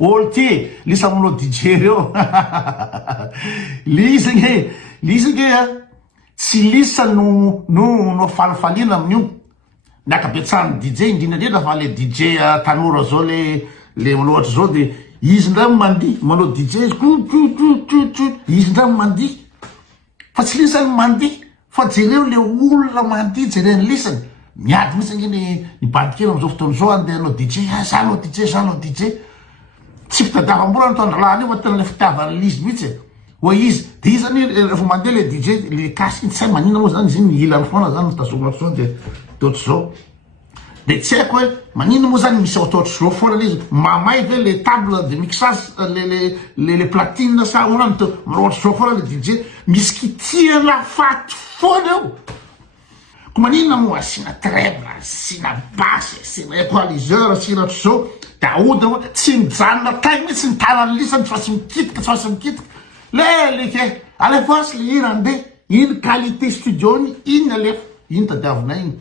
Olty lisa aminao DJ reo lisagny tsy lisa no falifaliana amin'io miakabetsahany DJ indrindrandrindra fa le DJ tanora zao le loatra zao de izy ndray mandihy manao DJ izy ndray mandihy fa tsy lisany mandihy fa jereo le olona mandihy jereny lisany miady mitsy angeny nibadikely am'izao fotoana zao andeha hanao DJ zanao DJ tsy fitadiavam-bola nitondrolany io fa tena le fitiavany lizy mihitsy ho izy de izy zany rehefa mandeha le DJ le kasy iny tsy hay manina moa zany izy iny ilany foana zany mitazomako zao de tohatry zao de tsy haiko hoe manina moa zany misy ohatry zao foana izy mamay ve le table de mixage le platine sa ona ohatry zao foana le DJ misy kitihana faty foana eo ko manina moa asina treble asina basy asina equaliseur asina ohatry zao de aodina tsy mijanona tay mihitsy ny tanany lisany tsy fasy mikitika leke alefasy le hira andeha iny qualité studio ny iny alefa iny tadiavinay iny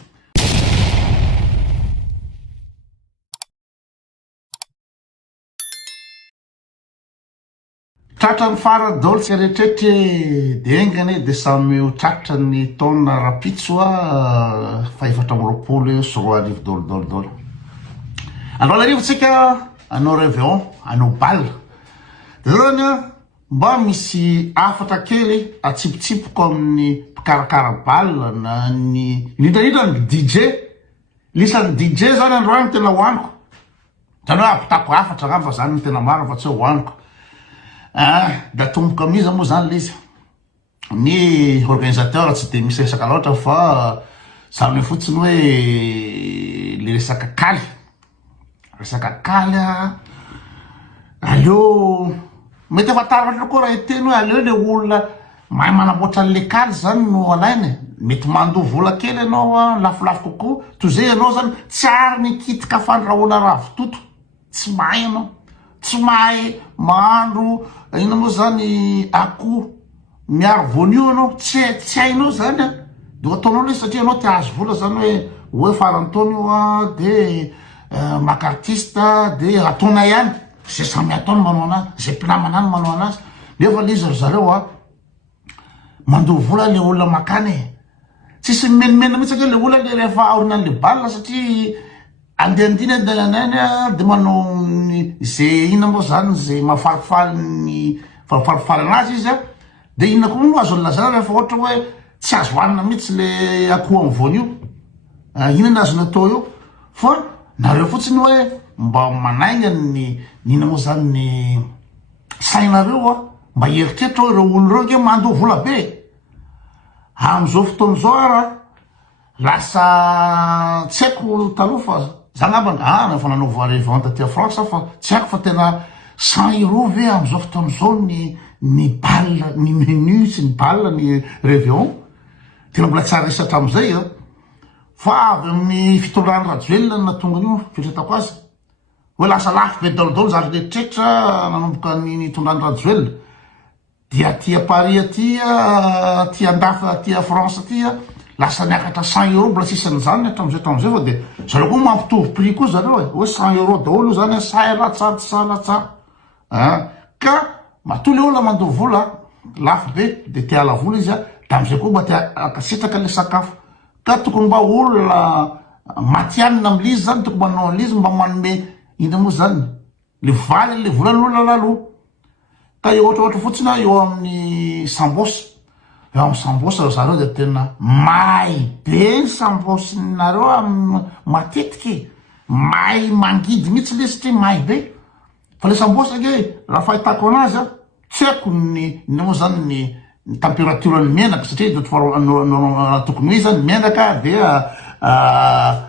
tratrany farany dolo tsy eritretry de engany de samy tratra ny taona rapitso fa 4 sy 4 arivo dolo andro arivo tsika anao réveillon anao bal de zao zany mba misy afatra kely atsipotsipoko amin'ny mpikarakara bal na ny indrindrandrindra ny DJ lisan'ny DJ zany androany tena hoaniko zany hoe apitako afatra ngamba zany ny tena marina fa tsy hoe hoaniko da tomboka amiza moa zany le izy ny organisateur tsy de misy resaka loatra fa zany fotsiny hoe le resaka kaly aleo mety efa taratra koa raha eteny hoe aleo le olona mahay manamboatra an'le kaly zany no alainy mety mando vola kely ianao lafolafo kokoa toy zay ianao zany tsy ary nikitika fandrahoana ravitoto tsy mahay ianao tsy mahay mahandro ina moa zany akoho miaro vonio anao tsy hainao zany de ataonao le satria anao ty azo vola zany hoe farany taona io de makartiste de ataona ihany zay samy ataony manao anazy zay mpinamana any manao anazy nefa le izy zareo mandoha vola le olona makany tsisy menimena mihitsy ake le olona le rehefa aorinan'le bal satria andendiny andehanany de manao zay ina moa zany zay mahafalifaly anazy izy de inona koa moa azo lazana rehefa ohatra hoe tsy azo hoanina mihitsy le akoho amin'ny vonio ina ny azo natao io fa nareo fotsiny hoe mba manainga ny ina moa zany ny sainareo mba heritreritra hoe reo olo reo ke mandoha vola be am'izao fotoana zao lasa tsy haiko taloha fa za ngamba rehefa nanova réveillon taty France fa tsy haiko fa tena 100 € ve am'izao fotoana zao ny bal ny menu sy ny bal ny réveillon tena mbola tsara resatra am'izay fa avy amin'ny fitondrany rajoelona natonga io fitretako azy hoe lasa lafo be dalodalo zary rehetrretra nanomboka ny tondrany rajoelona dia tia Paris tia andafa tia France lasa niakatra 100 € mbola sisan'izany hatram'izay fa de zareo koa mampitovy prix koa zareo hoe 100 € daholo zany saira tsara ka matoly olona mandoha vola lafo be de tia ala vola izy da am'izay koa mba tia akasitraka le sakafo ka tokony mba olona matianina am'lizy zany tokony manao an'izy mba manome ina moa zany le valy le volan'olona laloha ka eo ohatraohatra fotsiny eo amin'ny sambosy eo amin'ny sambosy zareo de tena may be ny sambosinareo matetiky may mangidy mihitsy le satria may be fa le sambosy ake raha fahitako anazy tsy haiko ny moa zany ny température ny menaka satria de tokony hoe zany menaka de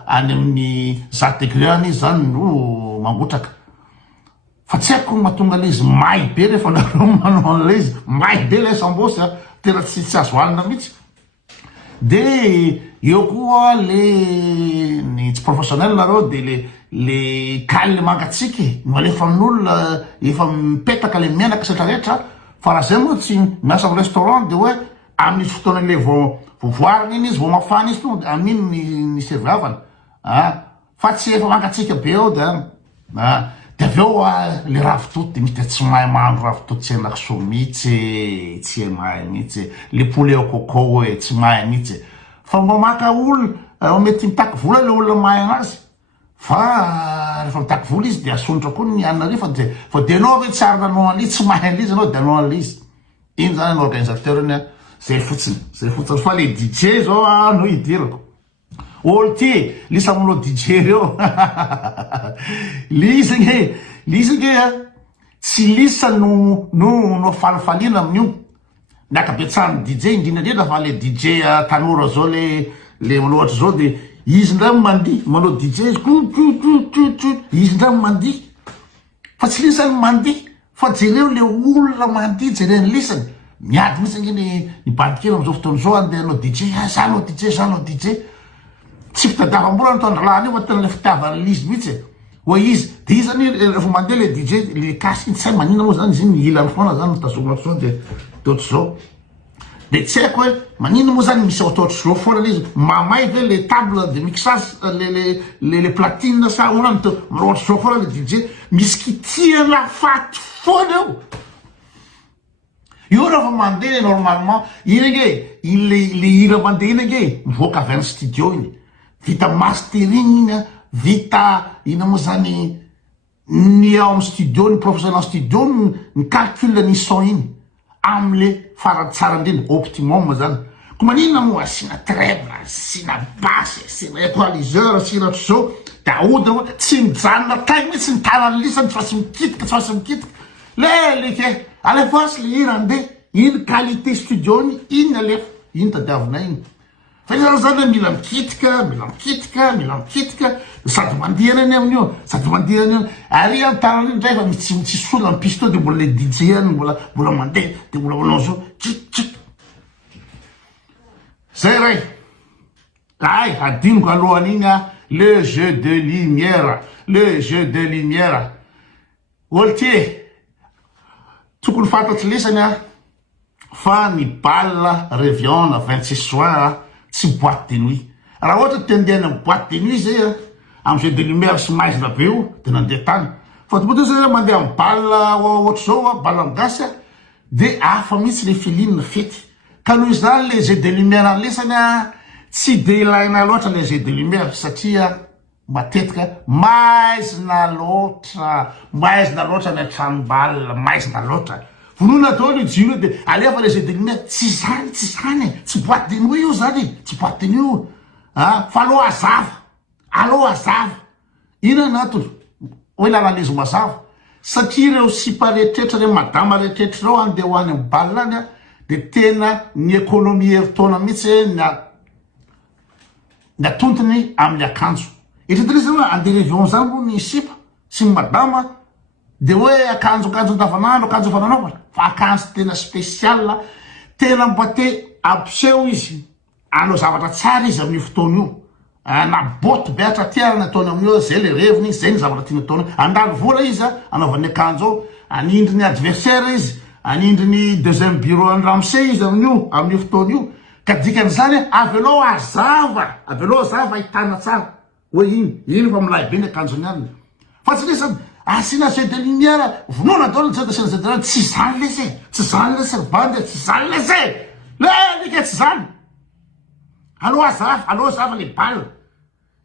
any amin'ny 0 degré any izy zany no mangotraka fa tsy haiko mahatonga le izy may be rehefa nareo manao an'le izy may be le sambosy tena tsy azo hoanina mihitsy de eo koa le ny tsy professionnel nareo de le kaly le mangatsiky malefa amin'olona efa mipetaka le menaka setra rehetra fa raha zay moa tsy miasa amin'ny restaurant de hoe amin'isy fotoana le voariny iny izy vo mafana izy to amin'iny ny serviavana fa tsy efa mangatsika be ao de de avy eo le ravitoto de misy de tsy mahay mahandro ravitoto tsy henakisoa mihitsy tsy mahay mihitsy le poulet au coco tsy mahay mihitsy fa mba maka olona mety mitaky vola le olona mahay anazy fa rehefa mitaky vola izy de asonitra koa ny anareo fa de anao hoe tsara nanao an'izy tsy mahay an'izy anao de anao an'izy iny zany ny organisateur iny zay fotsiny fa le DJ zao no idirako olo ty lisa manao DJ reo lisage tsy lisa no falifalina amin'io miakabetsahany DJ indrindrandrindra fa le DJ tanora zao le loatra zao de izy ndray mandihy manao DJ izy ndray mandihy fa tsy lisany mandihy fa jereo le olona mandihy jereny lisany miady mitsy ngeny nibadikely am'izao fotoana zao andeha anao DJ zanao DJ tsy fitadiavam-bola no tondralany io fa tena le fitiavany lizy mihitsy hoe izy de izy zany rehefa mandeha le DJ le kasy tsy hay manina moa zany izy iny ilany foana zany mitazomako zao de ohatry zao de tsy haiko hoe manina moa zany misy ohatry zao foana izy mamay ve le table de mixage le platine sa olany to ohatry zao foana le DJ misy kitiana faty foana io rehefa mandeha normalement iny nge le hira mandeha iny nge mivoaka avy any studio iny vita mastering iny vita ina moa zany ny ao amin'ny studio ny professeur en studio ny calcul ny son iny amle faratsara indrindra optimum zany ko manina moa asina trèble asina basse asina equaliseur asina zao de ahodina tsy mijanona tay mihitsy ny tanany lisany tsy fasy mikitika leke alefasy le hira andeha iny qualité studio iny alefa iny tadiavina iny fa zany mila mikitika sady mandihana any amin'io ary any tanany iny fa tsy sola mpisto de mbola le DJ any mbola mandeha de mbola manao zao zay ray ay adinoko alohany iny le jeu de lumière olo ty tokony fantatsy lisany fa ny balle réveillon 26 juin tsy boîte de nuit raha ohatra tendena amin'ny boîte de nuit zay amin'ny jeu de lumière sy maizina be io de nandeha tany fa tobota zay mandeha amin'ny balle ohatra zao balle amin'ny gasy de afa mihitsy le filinina fety ka noho izany le jeu de lumière an'lesany tsy de ilaina loatra le jeu de lumière satria matetika maizina loatra ny trano-balle maizina loatra vonona dao le jino de alefa le jeu de lumière tsy zany tsy boîte de nuit io zany tsy boîte de nuit io fa aloha azava ina natony hoe lalanizy mazava satria reo sipa rehetrrehetra reo madama rehetrrehetra reo andeha ho any amin'ny balle any de tena ny économie heritaona mihitsy ny atontony amin'ny akanjo eritry zany andeha réveillon zany moa ny sipa sy ny madama de hoe akanjo andavanandro akanjo fananaovana fa akanjo tena spécial tena mba te ampiseho izy anao zavatra tsara izy amin'ny fotoana io na botte be atratiarana ataony amin'io zay le reviny zay ny zavatra tiana ataony andalo vola izy anaovany akanjo ao anindry ny adversaire izy anindry ny deuxième bureau any ramsey izy amin'ny fotoana io ka dikan'izany avy anao azava ahitana tsara hoe iny fa milay be ny akanjony any fa tsy lesany asina jeu de lumière vonoana dao tsy zany lesy bandy tsy zany lesy leke tsy zany aloha azava le balle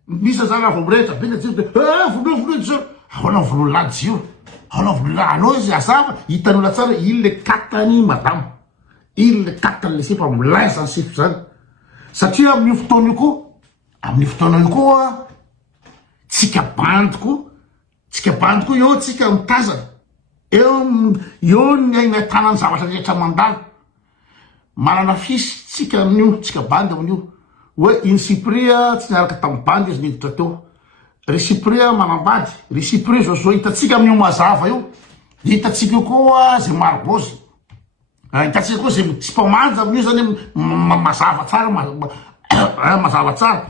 misy zany avo mirehitra be vonoa zao ahoana vono lady io anao izy azava hitan'olona tsara iny le katany madame iny le katany le sipa milay zany sipa zany satria amin'ny fotoana io koa tsika bandy koa eo tsika mitazana eo ny aina tanany zavatra rehetra mandalo manana fisy tsika amin'io tsika bandy amin'io hoe iny sipria tsy niaraka tamin'ny bandy izy niditra teo ry sipria manambady ry sipria zao hitatsika amin'io mazava io hitatsika io koa zay marobozy hitatsika koa zay sipamanja amin'io zany mazava tsara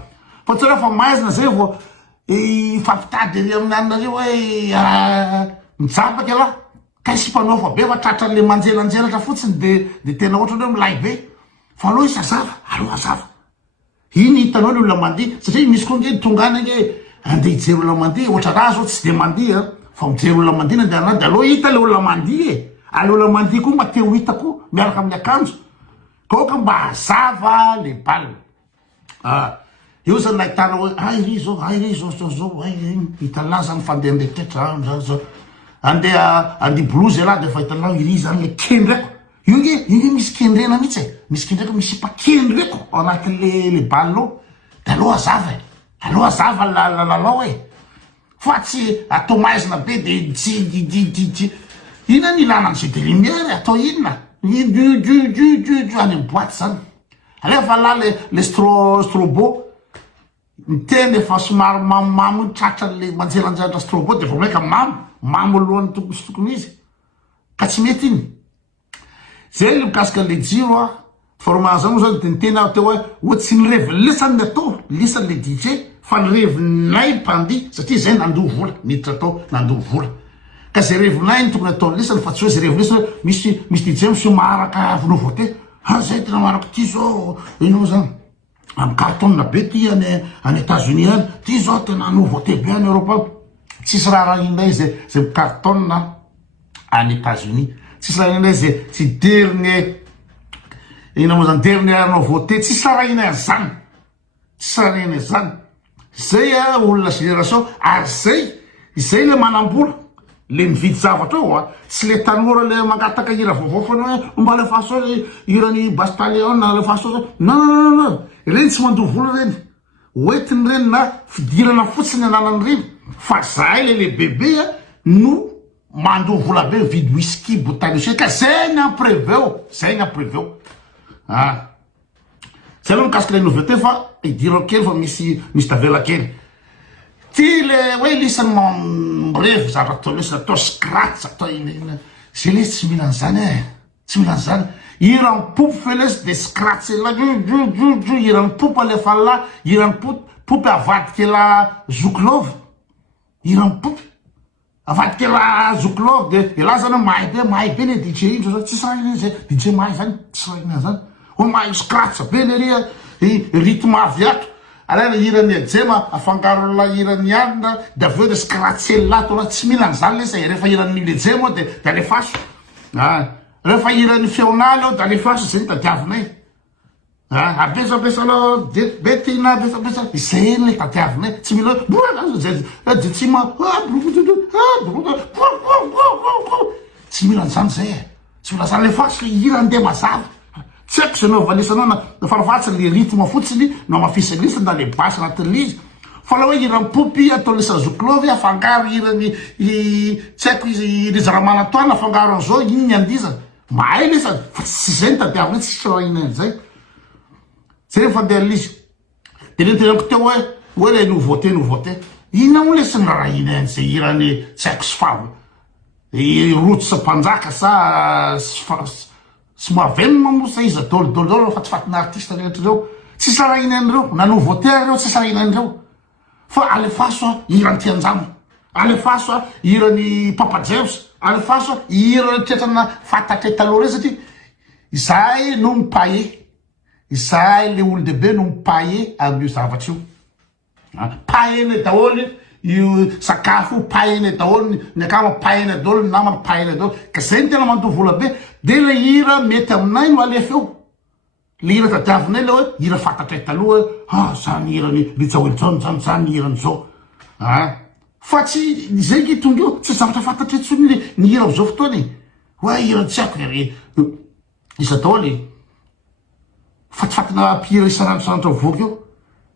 fa tsy rehefa maizina zay vo fampitady ry amin'anareo hoe mijabaky ala ka sipanao fa be fa tratran'le manjelanjelatra fotsiny de tena ohatra hoe milay be fa aloha izy azava iny hitanao le olona mandeha satria misy koa nge tonga any nge andeha hijery olona mandeha ohatra raha zao tsy de mandeha fa mijery olona mandina de anao de aloha hita le olona mandia e ale olona mandia koa mba teo hita koa miaraka amin'ny akanjo kaoka mba hazava le balle io zany nahitana hoe ry zao hitalaza ny fandehandeha tetra andeha blouze raha de fa hitanao iry zany le kendreko io nge misy kendrena mihitsy e misy kendreko misy pakendreko ao anatin'le balle ao de aloha hazava lalao e fa tsy atao maizina be de ji ina ny ilana an'izay de lumière atao inona any amin'ny boîte zany rehefa la le strobo miteny efa somary mamimamy tratra le manjelanjatra strobo de vomaika mamy alohan'ny tokony izy ka tsy mety iny zay le mikasika le jiro formation moa zany de nitena teo hoe tsy nirevy lesany atao lisany le DJ fa nirevinay mpandi satria zay nandoha vola miditra atao nandoha vola ka zay revinay ny tokony atao lesany fa tsy hoe zay revi lesany misy DJ misy maharaka nouveauté zay tena maharaka ty zao ino zany amin'ny carton be ty any États-Unis any ty zao tena nouveauté be any Europe tsisy raha inay zay carton any États-Unis tsisy raha inay zay tsy dernier ina moa zany dernière nouveauté tsisy raha inay zany tsisy raha inay zany zay olona génération ary zay le manambola le mividy zavatra eo tsy le tanora le mangataka hira vaovao fana hoe mba le faso irany Bastalion na le faso non reny tsy mandoha vola reny oetiny reny na fidirana fotsiny ananany reny fa zahay le bebe no mandoha vola be vidy whisky botany ka zay ny impréveo zay aloha mikasika le nouveauté fa idirao kely fa misy tavela kely ty le hoe lisany mirevy zavatra atao lesy atao scratch atao ina zay lesy tsy mila an'izany irany popo fe lesy de scratch la irany popo alefa la irany popo avadika la zoklov irany popo avadika la zoklov de ela zany mahay be le DJ indro zany tsisy raha ina zay DJ mahay zany tsisy raha ina zany ho mahay scratch be le rythme avy ato alana irany ajema afangaro la irany anina de aveo de scratchel lato la tsy mila an'izany lesa rehefa irany mille jema de alefaso rehefa irany feonaly ao de alefaso zay tadiavinay abesabesala be tina besabesa zay le tadiavinay tsy mila tsy mila an'izany zay tsy mila zany alefaso irany de mazava tsy haiko zay nao valisanao na farafatsy le rythme fotsiny no mafisy da le basy anatin'le izy fa la hoe irany popy atao lesa zoklovy afangaro irany tsy haiko izy rizaramana atoana afangaro an'izao iny ny andizana mahay lesa fa tsy zay ny tadiavina tsy raha ina an'izay zay rehefa andeha l'izy de lentenako teo hoe le nouveauté ina mo lesiny raha ina an'izay irany tsy haiko sy favo roto sa mpanjaka sa sy mahavenona mosa izy dolo fatifatina artiste rehetra reo tsisy raha ina an'ireo na nouveauté reo tsisy raha ina an'ireo fa alefaso irany Tianjamo alefaso irany Papa James alefaso irany tretrana fatatra taloha reny satria izahay no mipaye izahay le olo-dehibe no mipaye amin'io zavatra io paeny daholo io sakafo paeny daholo ny akama paeny daholo ny namany paeny daholo ka zay ny tena mandoha vola be de le hira mety aminay no alefa eo le hira tadiavinay le hoe hira fatatra taloha zany hirany Richard Wilson zany hirany zao fa tsy zay ngy tonga io tsy zavatra fatatra etsony ny hira am'izao fotoany hoe hirany tsy haiko isa daholo fatifatina mpihira isanandrosanandro avoaka eo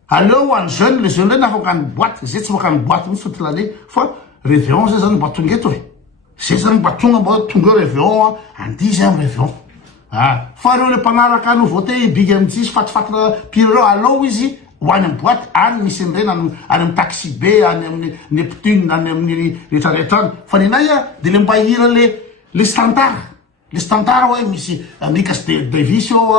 aleo any jeune le jeune reny afaka ny boîte zay tsy maka ny boîte mitsy fotilane fa réveillon zay zany mba tonga eto zay zany mba tonga mba tonga eo réveillon andizy amy réveillon fa reo le mpanaraka nouveauté big amitsisy fatifatina mpihira reo aleo izy hoany amy boîte any misy an'ireny any amy taxi be any amin'ny Neptune any amin'ny rehetrarehetrany fa ninay de le mba hira le standard hoe misy Nikas Davis eo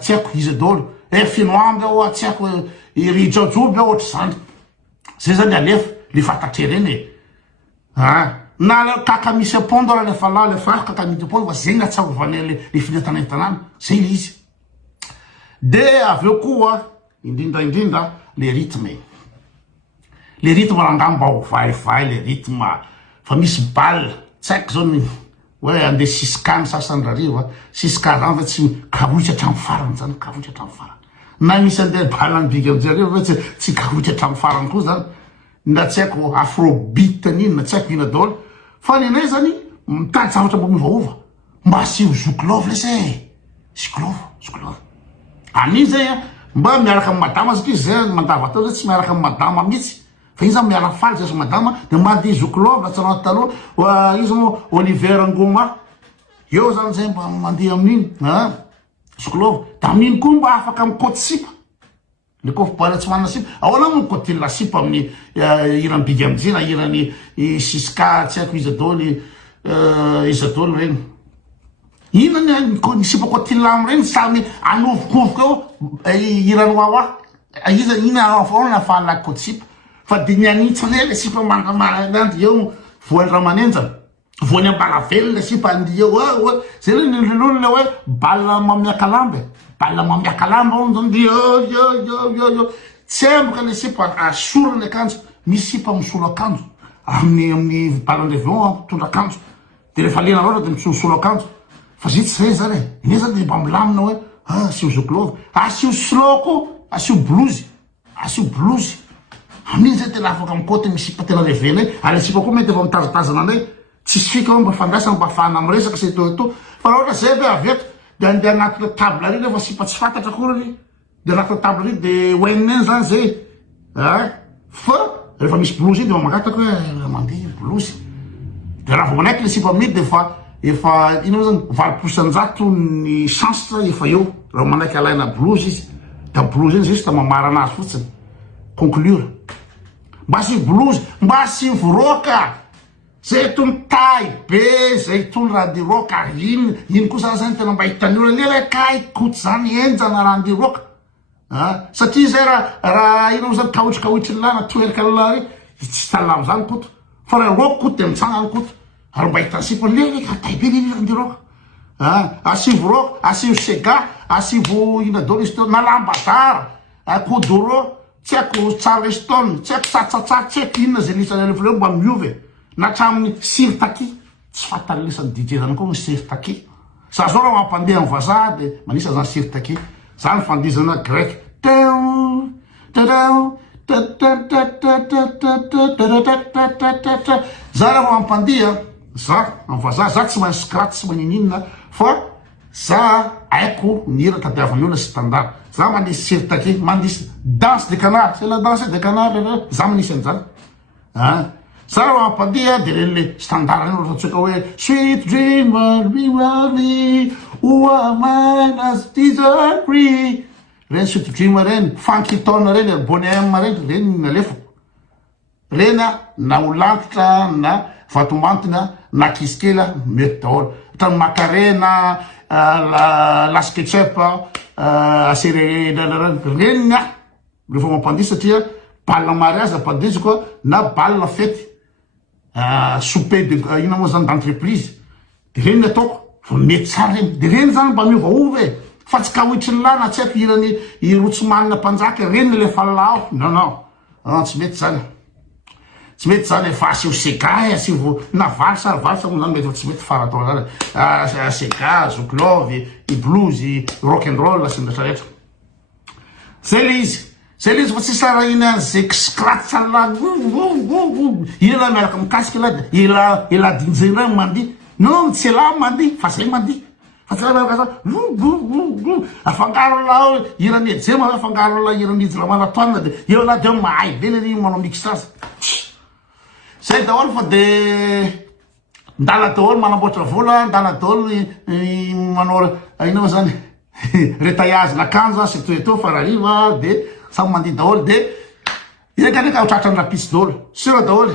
tsy haiko izy daholo Finoamby ao tsy haiko Rijajoby ao ohatra zany zay zany alefa le fatatre reny na kaka misy apondo raha lefa la lefa kaka misy apondo fa zay gn'atsaovanay le filetana tanàna zay le izy de aveo koa indrindra le rythme le rythme rangamba ovaivay le rythme fa misy balle tsy haiko zao ny hoe andeha siskany sasandrariva siska zany fa tsy karoitsy hatramy farany zany karoitsy hatramy farany na misy andeha balle ny bigy amjareo fa tsy karoitsy hatramy farany koa zany na tsy haiko afrobeat n'iny na tsy haiko ina daholo fa nenay zany mitady zavatra mbo miovaova mba asio zoklov lesy zoklov amin'iny zay a mba miaraka amin'ny madama satria zay mandavatao zay tsy miaraka amin'ny madama mihitsy fa iny zany miala faly zay sy madama de mandeha zoklov latsanao taloha izy mo Oliver Ngoma eo zany zay mba mandeha amin'iny zoklov da amin'iny koa mba afaka mikoty sipa le kofa boala tsy manana sipa ahoana mo mikoty la sipa amin'ny irany bigy am'jy na irany siska tsy haiko izadôly regny ina ny sipa kotilamo regny samy anovokovoka eo irany wawa ina afahana koty sipa fa de nianitsany le sipa mangamaradandy eo voany ramanenjana voany ambalavely le sipa andi eo zay lelolo le hoe bala mamiaka lamba on zany yo tsy embaka le sipa asorany akanjo misy sipa misolo akanjo amin'ny balandevion tondra akanjo de rehefa lena loatra de misolosolo akanjo fa zitsy zay zany ine zany de mba milamina hoe asio zoklov asio sloko asio bluzy amin'iny zay tena afaka mikoty misy sipa tena revenay ary sipa koa mety efa mitazatazana anay tsisy fika mba fandraisana mba afahana miresaka sy to fa raha ohatra zay be aveto de andeha anaty table ary rehefa sipa tsy fantatra akory de anaty table ary de hoeniny zany zay fa rehefa misy bluzy iny de mamakatako hoe mandeha bluzy de raha vao manaiky le sipa midy de efa ino zany valopousanjato ny chance efa eo raha manaiky alaina bluzy izy da bluzy iny juste mamara anazy fotsiny conclure mba sy bluzy mba sy vroka zay tony tay be zay tony randiroka iny koa zany tena mba hitaniora le kay koty zany enjana randiroka satria zay raha ino zany kaotrikawitry lana toerika lary tsy talamo zany koto fa raha roko koto de mitsanga any koto ary mba hitany sipa le tay be le randiroka asivo roka asivo sega asivo ina dolo izy teo na lambadara kodoro tsy haiko charleston tsy haiko tsatsatsaka tsy haiko inona zay lisany alefaleo mba miove na hatramin'ny sirtaki tsy fatany lisany DJ zany koa ny sirtaki za zao raha mampandeha amin'ny vazaha de manisa zany sirtaki zany fandizana grec za raha mampandeha za amin'ny vazaha za tsy manisy scratch tsy maninina fa za haiko nihira tadiavan'ny olona sy standard za manisy sirtaki manisy danse de canard c'est la danse de canard za manisy an'izany za raha mampandeha de renyle standard reny olo tsika hoe sweet dreamer be lovely woman disagree reny sweet dreamer reny funky-tone reny bonhomme reny nalefako reny na olantitra na vatomantona na kisikela mety daholo ohatrany macarena las ketchup asere reny rehefa mampandeha satria balle mariage ampandesiko na balle fety souper de ina moa zany d'entreprise de reny ataoko fa mety tsara reny de reny zany mba miovaova e fa tsy kawitry ny lana tsy haiko irany irotsy manina mpanjaka reny le falao non tsy mety zany fa asio sega asio na valsa mo zany mety tsy mety faratao zany sega zoklov i blues rock and roll sy ndratra rehetra zay le izy fa tsy sara ina zay scratch la ina la miaraka mikasika la ila dinjeny rany mandiha non tsy la mandiha fa zay mandiha fa tsy miaraka afangaro la irany ejema afangaro la irany izy la manatoanina de eo la de mahay be le manao mix azy zay daholo fa de ndala daholo manamboatra vola ndala daholo manao ina moa zany retaillage nakanjo sy toeto farariva de samy mandiha daholo de irekatreka otratrany rapisy daholo sera daholo